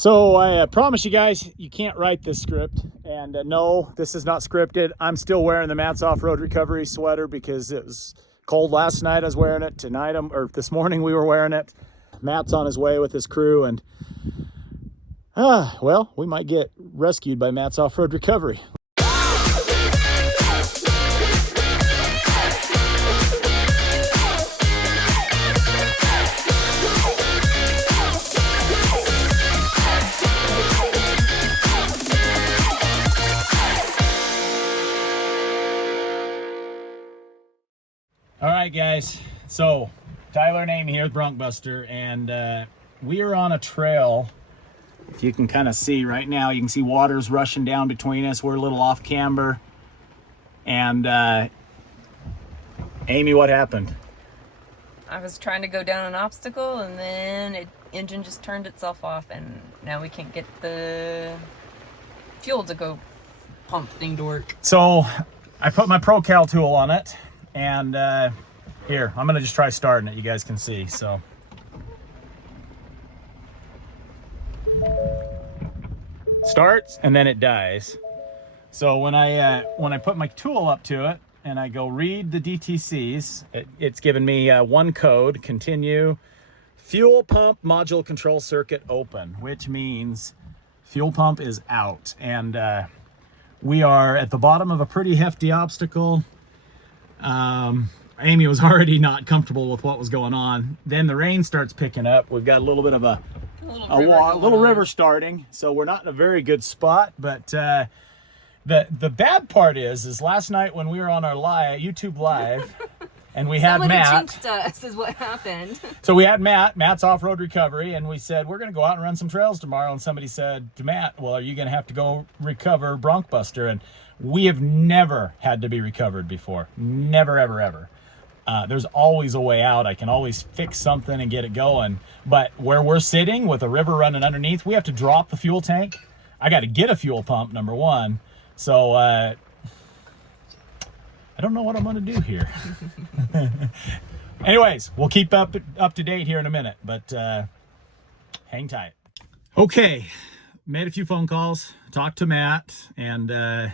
So I promise you guys, you can't write this script. And no, this is not scripted. I'm still wearing the Matt's Off-Road Recovery sweater because it was cold last night. I was wearing it. Tonight, or this morning we were wearing it. Matt's on his way with his crew, and well, we might get rescued by Matt's Off-Road Recovery. All right, guys, so Tyler and Amy here with Bronc Buster, and we are on a trail. If you can kind of see right now, you can see water's rushing down between us. We're a little off camber. And Amy, what happened? I was trying to go down an obstacle, and then engine just turned itself off, and now we can't get the fuel to go pump thing to work. So I put my ProCal tool on it. And here, I'm gonna just try starting it. You guys can see. So starts and then it dies. So when I put my tool up to it and I go read the DTCs, it's given me one code: continue, fuel pump module control circuit open, which means fuel pump is out. And we are at the bottom of a pretty hefty obstacle. Amy was already not comfortable with what was going on. Then the rain starts picking up. We've got a little bit of a little river starting, so we're not in a very good spot. But the bad part is last night when we were on our YouTube live, and we had Matt. Jinxed us is what happened. So we had Matt's Off-Road Recovery, and we said we're going to go out and run some trails tomorrow. And somebody said to Matt, "Well, are you going to have to go recover Bronc Buster?" And we have never had to be recovered before. Never, ever, ever. There's always a way out. I can always fix something and get it going. But where we're sitting with a river running underneath, we have to drop the fuel tank. I got to get a fuel pump, number one. So I don't know what I'm going to do here. Anyways, we'll keep up to date here in a minute, but hang tight. Okay, made a few phone calls, talked to Matt, and I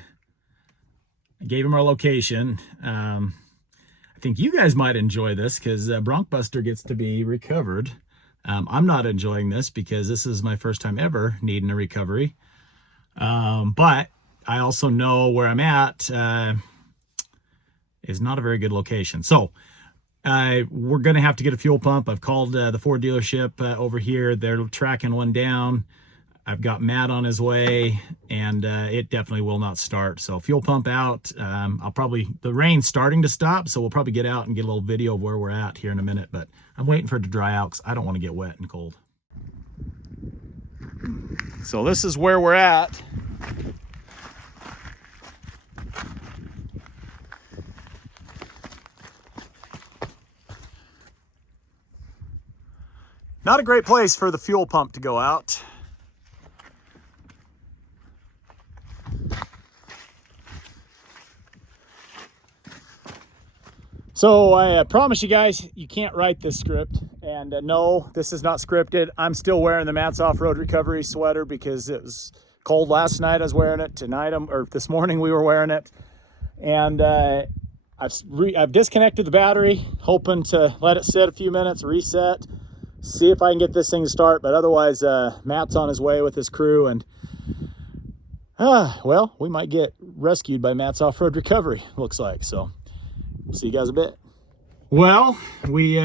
gave him our location. I think you guys might enjoy this because Bronc Buster gets to be recovered. I'm not enjoying this because this is my first time ever needing a recovery. But I also know where I'm at is not a very good location. So we're going to have to get a fuel pump. I've called the Ford dealership over here. They're tracking one down. I've got Matt on his way, and it definitely will not start. So fuel pump out. The rain's starting to stop, so we'll probably get out and get a little video of where we're at here in a minute, but I'm waiting for it to dry out because I don't want to get wet and cold. So this is where we're at. Not a great place for the fuel pump to go out. So I promise you guys, you can't write this script. And no, this is not scripted. I'm still wearing the Matt's Off-Road Recovery sweater because it was cold last night. I was wearing it. Tonight, or this morning we were wearing it. And I've disconnected the battery, hoping to let it sit a few minutes, reset, see if I can get this thing to start. But otherwise, Matt's on his way with his crew, and well, we might get rescued by Matt's Off-Road Recovery, looks like. So see you guys a bit. Well, we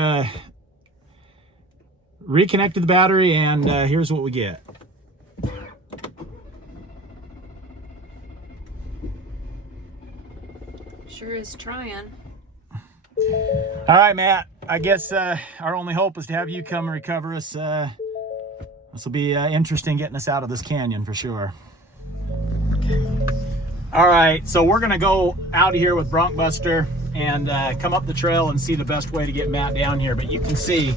reconnected the battery, and here's what we get. Sure is trying. All right, Matt, I guess our only hope is to have you come and recover us. This will be interesting getting us out of this canyon for sure. All right, so we're gonna go out of here with Bronc Buster and come up the trail and see the best way to get Matt down here. But you can see,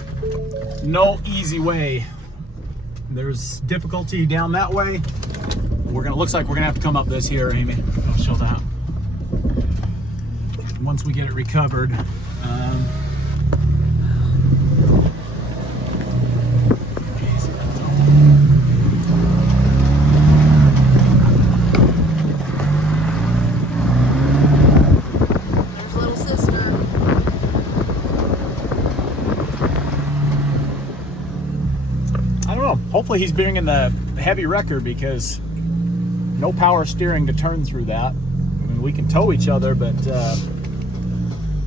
no easy way. There's difficulty down that way. Looks like we're gonna have to come up this here, Amy. I'll show that. Once we get it recovered. hopefully he's bringing the heavy wrecker because no power steering to turn through that. I mean, we can tow each other, but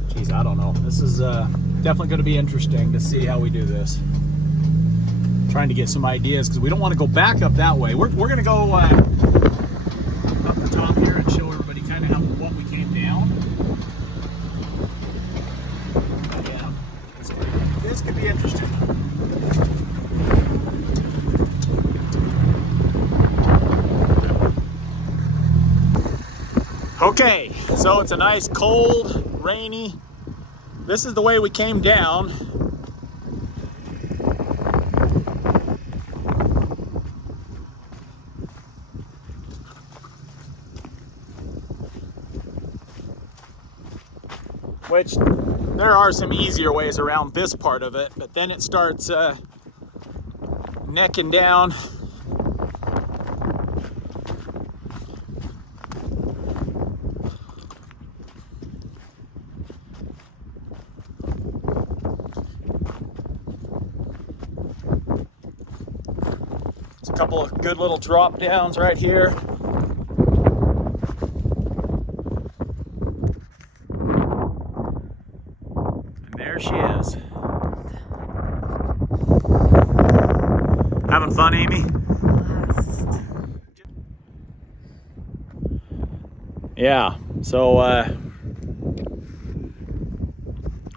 geez, I don't know. This is definitely going to be interesting to see how we do this. Trying to get some ideas because we don't want to go back up that way. We're going to go up the top here and show everybody kind of what we came down. But yeah, this could be interesting. Okay, so it's a nice cold, rainy. This is the way we came down. Which there are some easier ways around this part of it, but then it starts necking down. It's a couple of good little drop downs right here. There she is. Having fun, Amy? Yeah, so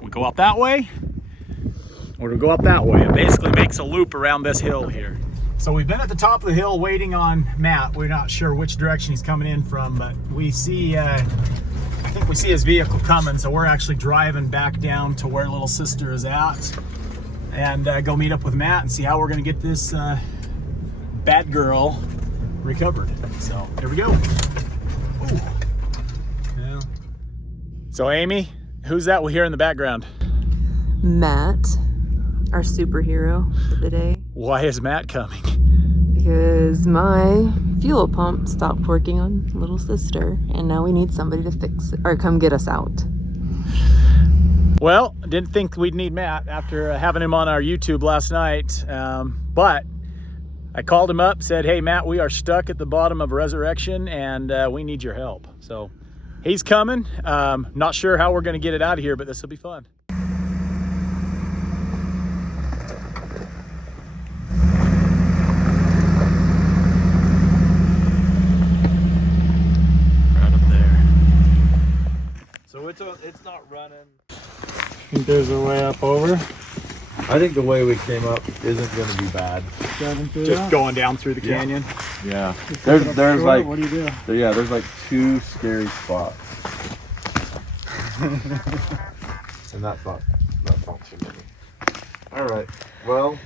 we go up that way, or do we go up that way? It basically makes a loop around this hill here. So we've been at the top of the hill waiting on Matt. We're not sure which direction he's coming in from, but we see I think we see his vehicle coming, so we're actually driving back down to where little sister is at and go meet up with Matt and see how we're going to get this bad girl recovered. So here we go. Ooh. Yeah. So Amy, who's that we hear in the background? Matt, our superhero for the day. Why is Matt coming? Because my fuel pump stopped working on little sister, and now we need somebody to fix it or come get us out. Well, I didn't think we'd need Matt after having him on our YouTube last night, but I called him up, said, hey Matt, we are stuck at the bottom of Resurrection and we need your help. So he's coming. Not sure how we're going to get it out of here, but this will be fun. It's not running. I think there's a way up over. I think the way we came up isn't going to be bad. Just going down through the canyon. Yeah. There's like, what do you do? Yeah, there's like 2 scary spots. And that's not too many. All right. Well,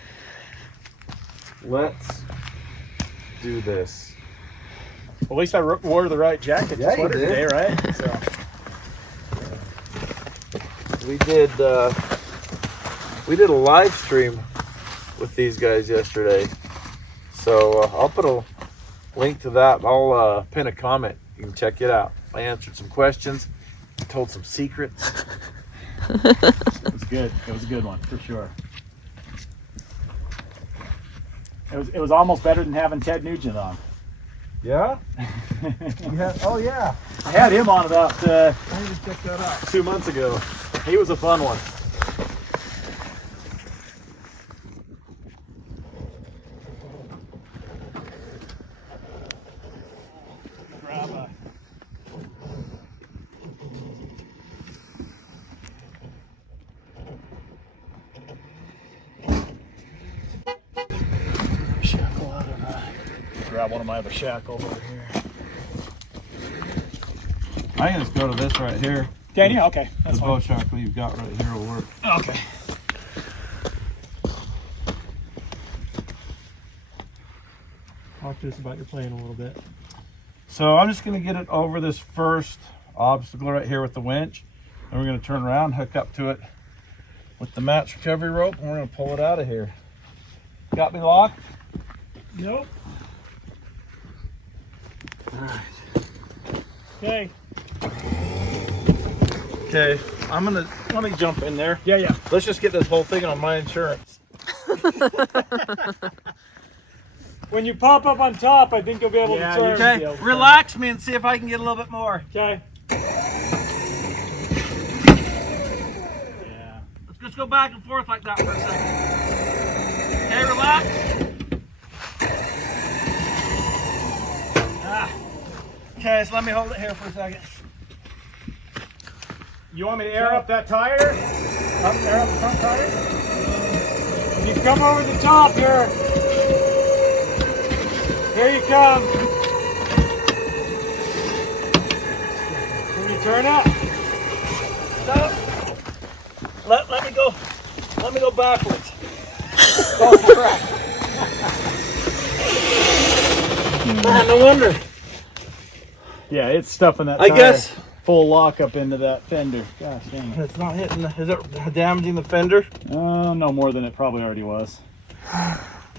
let's do this. Well, at least I wore the right jacket Yeah, sweater you did. today, right? So. We did a live stream with these guys yesterday, so I'll put a link to that. I'll pin a comment. You can check it out. I answered some questions, told some secrets. It was good. It was a good one for sure. It was almost better than having Ted Nugent on. Yeah? Oh yeah. I had him on about I need to check that out. 2 months ago. He was a fun one. Grab a shackle out of grab one of my other shackles over here. I can just go to this right here. Can you? Okay. That's The fine. bow shackle you've got right here will work. Okay. Talk to us about your plan a little bit. So I'm just going to get it over this first obstacle right here with the winch. And we're going to turn around, hook up to it with the match recovery rope, and we're going to pull it out of here. Got me locked? Nope. Okay. Okay, let me jump in there. Yeah, yeah. Let's just get this whole thing on my insurance. when you pop up on top, I think you'll be able Yeah, to turn. you should be Okay, relax me and see if I can get a little bit more. Okay. Yeah. Let's just go back and forth like that for a second. Okay, relax. Okay, so let me hold it here for a second. You want me to air up that tire? Air up the front tire? When you come over the top here. Here you come. When you turn up. Stop. Let me go. Let me go backwards. Oh, crap. Man, no wonder. Yeah, it's stuffing that I tire guess full lock up into that fender. Gosh dang it. it's not hitting. Is it damaging the fender? No more than it probably already was.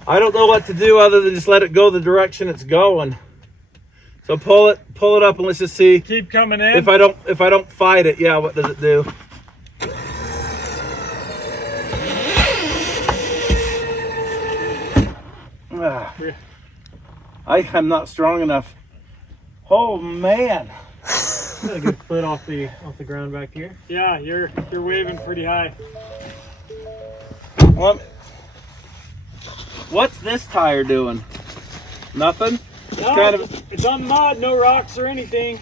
I don't know what to do other than just let it go the direction it's going. So pull it up, and let's just see Keep coming in. if I don't fight it. Yeah, what does it do? I'm not strong enough. Oh man! Got a good foot off the ground back here. Yeah, you're waving pretty high. What's this tire doing? Nothing. No, kind of- it's on mud, no rocks or anything.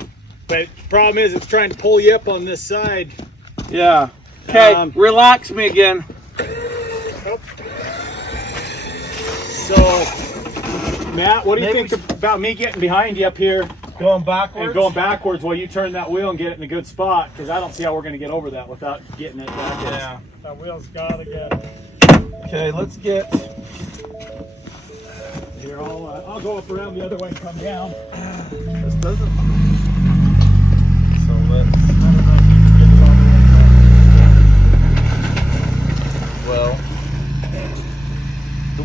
But the problem is it's trying to pull you up on this side. Yeah. Okay, relax me again. So, Matt, what do you Maybe think about me getting behind you up here Going backwards. and going backwards while you turn that wheel and get it in a good spot? Because I don't see how we're going to get over that without getting it backwards. Yeah. That wheel's gotta get. Okay, let's get. Here, I'll go up around the other way and come down. This doesn't. So let's. I don't know if you can get it all the way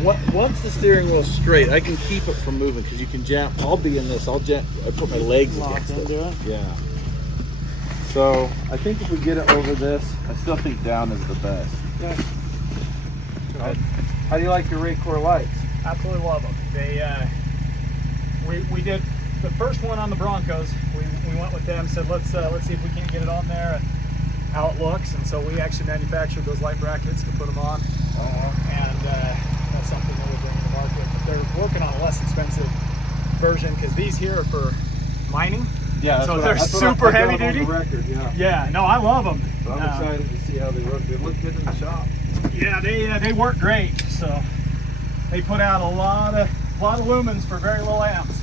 Well, once the steering wheel's straight, I can keep it from moving because you can jam. I'll be in this. I put my legs locked against into it. it. Yeah. So I think if we get it over this, I still think down is the best. Yeah. How do you like your Raycor lights? Absolutely love them. They, we did the first one on the Broncos. We went with them. Said let's see if we can't get it on there and how it looks. And so we actually manufactured those light brackets to put them on. And that's something that we're bringing to market. But they're working on a less expensive version because these here are for mining. Yeah. So they're super heavy duty. Record, yeah. Yeah. No, I love them. So I'm excited to see how they look. They look good in the shop. Yeah, they work great. So they put out a lot of lumens for very low amps.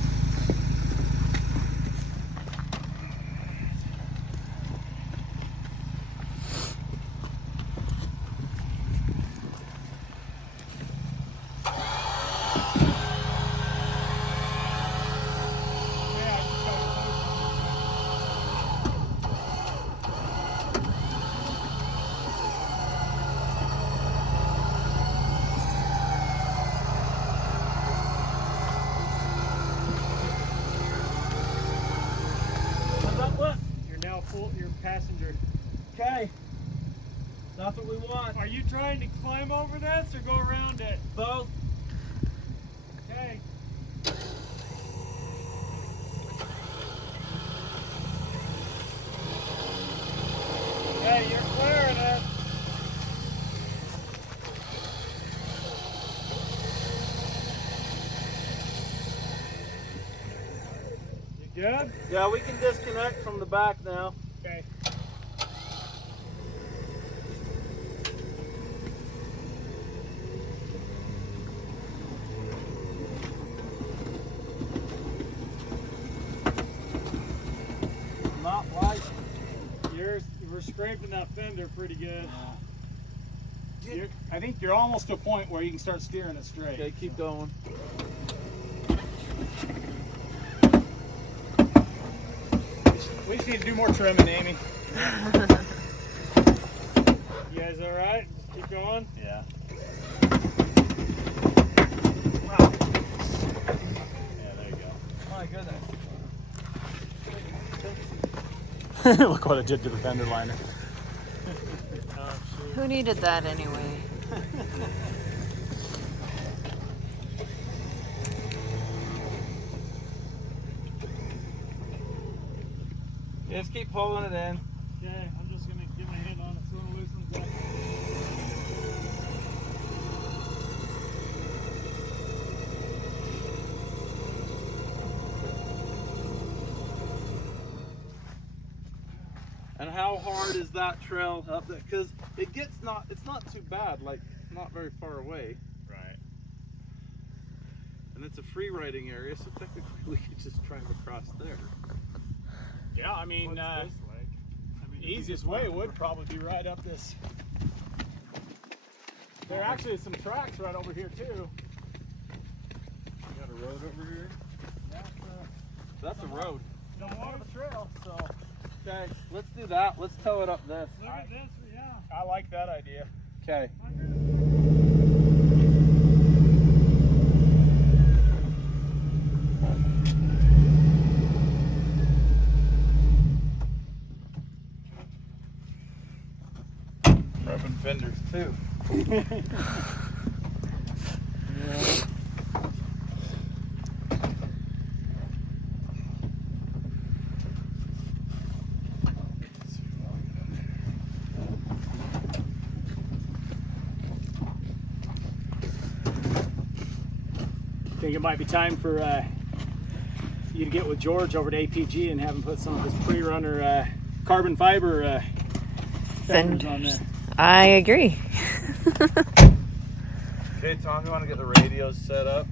You're now full. You're passenger. Okay. That's what we want. Are you trying to climb over this or go around it? Both. Okay. Hey, you're clearing it. You good? Yeah, we can disconnect from the back now. Okay. Not like. We're scraping that fender pretty good. I think you're almost to a point where you can start steering it straight. Okay, keep going. We just need to do more trimming, Amy. You guys all right? Just keep going. Yeah. Yeah, there you go. My goodness. Look what it did to the fender liner. Oh, shoot. Who needed that anyway? Just keep pulling it in. Okay, I'm just gonna get my hand on it so it loosens up. And how hard is that trail up there? Because it's not too bad, like not very far away. Right. And it's a free riding area, so technically we could just drive across there. Yeah, I mean, What's this like? I mean, the easiest way would probably be right up this. There actually is some tracks right over here too. You got a road over here? That's a road. Don't want the trail, so. Okay, let's do that. Let's tow it up this. Look at this, yeah. I like that idea. Okay. Rubbing fenders too. Yeah. I think it might be time for you to get with George over to APG and have him put some of his pre-runner carbon fiber fenders on there. I agree. Okay, Tom, you want to get the radios set up?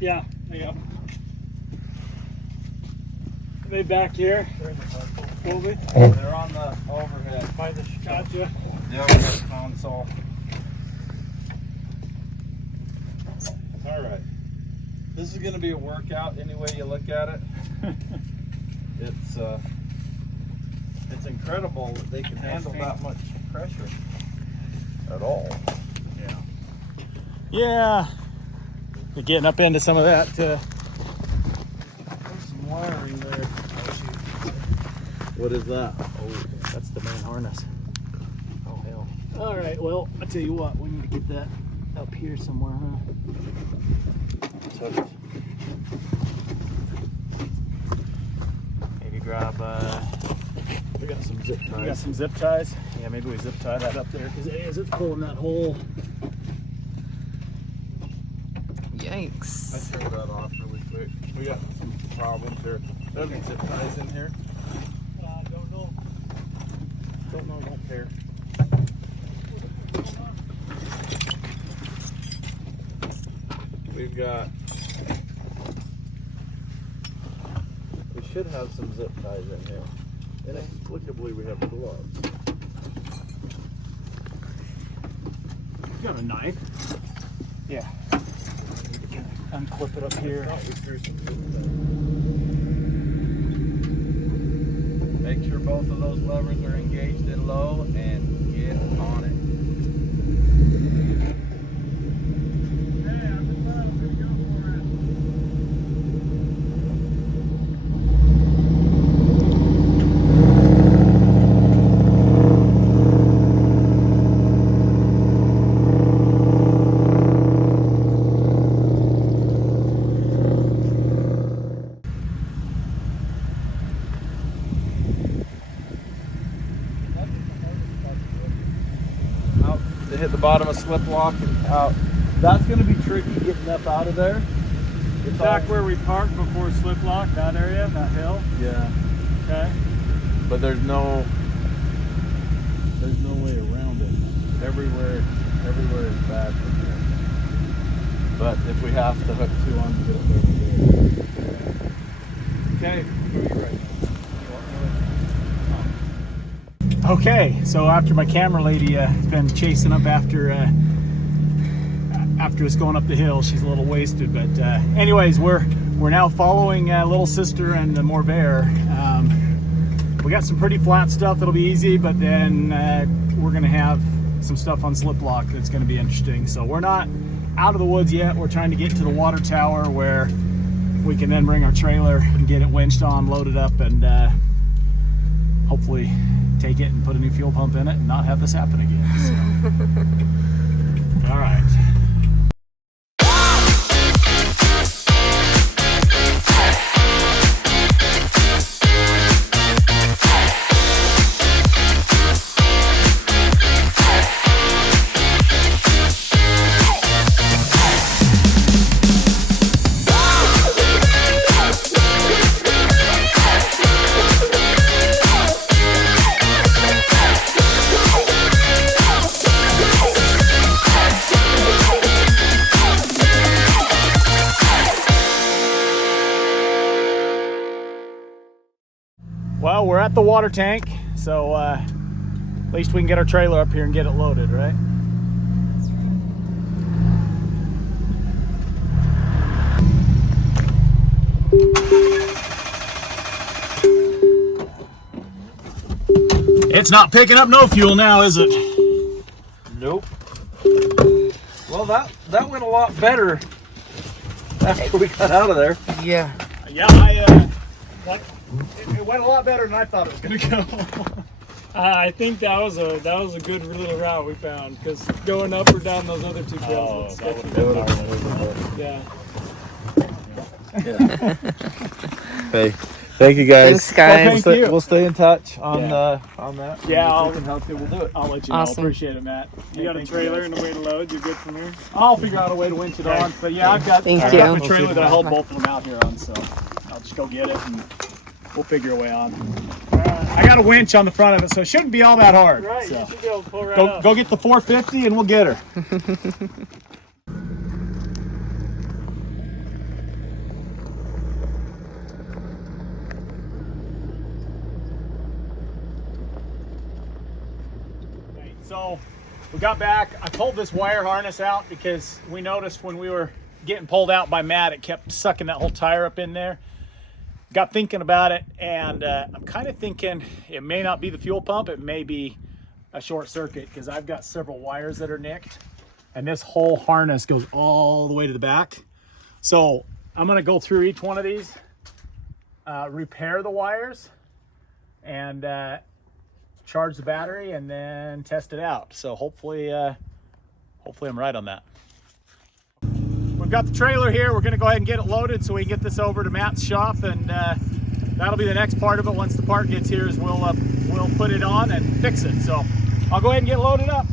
Yeah, there you go. Are they back here? Will be? They're on the overhead. By the gotcha. The overhead console. All right. This is going to be a workout any way you look at it. It's incredible that they can handle that much pressure at all. Yeah. Yeah. We're getting up into some of that. There's some wiring there. What is that? Oh, that's the main harness. Oh hell. All right. Well, I tell you what, we need to get that up here somewhere, huh? Maybe grab. We got some zip ties. We got some zip ties. Yeah, maybe we zip tie that up there because it's pulling that hole. Yikes. I turned that off really quick. We got some problems here. There any zip ties in here? Don't know. Don't know, don't care. We've got. We should have some zip ties in here. Inexplicably, we have gloves. You got a knife? Yeah. Unclip it up here. We threw some zip ties. Make sure both of those levers are engaged in low and get on it. Hit the bottom of slip lock and out. That's going to be tricky getting up out of there. It's back where we parked before slip lock, that area, that hill. Yeah. Okay. But there's no way around it. Everywhere is bad from here. But if we have to hook two on to get it there, okay. Where are you right now? Okay, so after my camera lady has been chasing up after us going up the hill, she's a little wasted. But anyways, we're now following little sister and the Morvair. We got some pretty flat stuff that'll be easy, but then we're gonna have some stuff on slip lock that's gonna be interesting. So we're not out of the woods yet. We're trying to get to the water tower where we can then bring our trailer and get it winched on, loaded up, and hopefully take it and put a new fuel pump in it and not have this happen again. So. All right. Well, we're at the water tank, so at least we can get our trailer up here and get it loaded, right? It's not picking up no fuel now, is it? Nope. Well, that went a lot better after we got out of there. Yeah. Yeah, it went a lot better than I thought it was gonna go. I think that was a good little route we found, because going up or down those other two trails. that would Yeah. Hey, thank you guys. Thanks, guys. Thank you. We'll stay in touch on Yeah. On that. Yeah, If we can help you, we'll do it. I'll let you know. Awesome. Appreciate it, Matt. You got a trailer and a way to load. You're good from here. I'll figure out a way to winch it on. But yeah, I've got Thank my you. trailer that I hold both of them out here on, so I'll just go get it and we'll figure a way on. I got a winch on the front of it, so it shouldn't be all that hard. Right, So you should be able to pull right go, up. go get the 450 and we'll get her. So we got back. I pulled this wire harness out because we noticed when we were getting pulled out by Matt, it kept sucking that whole tire up in there. Got thinking about it, and I'm kind of thinking it may not be the fuel pump. It may be a short circuit, because I've got several wires that are nicked, and this whole harness goes all the way to the back. So I'm going to go through each one of these, repair the wires, and charge the battery, and then test it out. So hopefully I'm right on that. We've got the trailer here. We're going to go ahead and get it loaded so we can get this over to Matt's shop, and that'll be the next part of it. Once the part gets here, is we'll put it on and fix it. So I'll go ahead and get loaded up.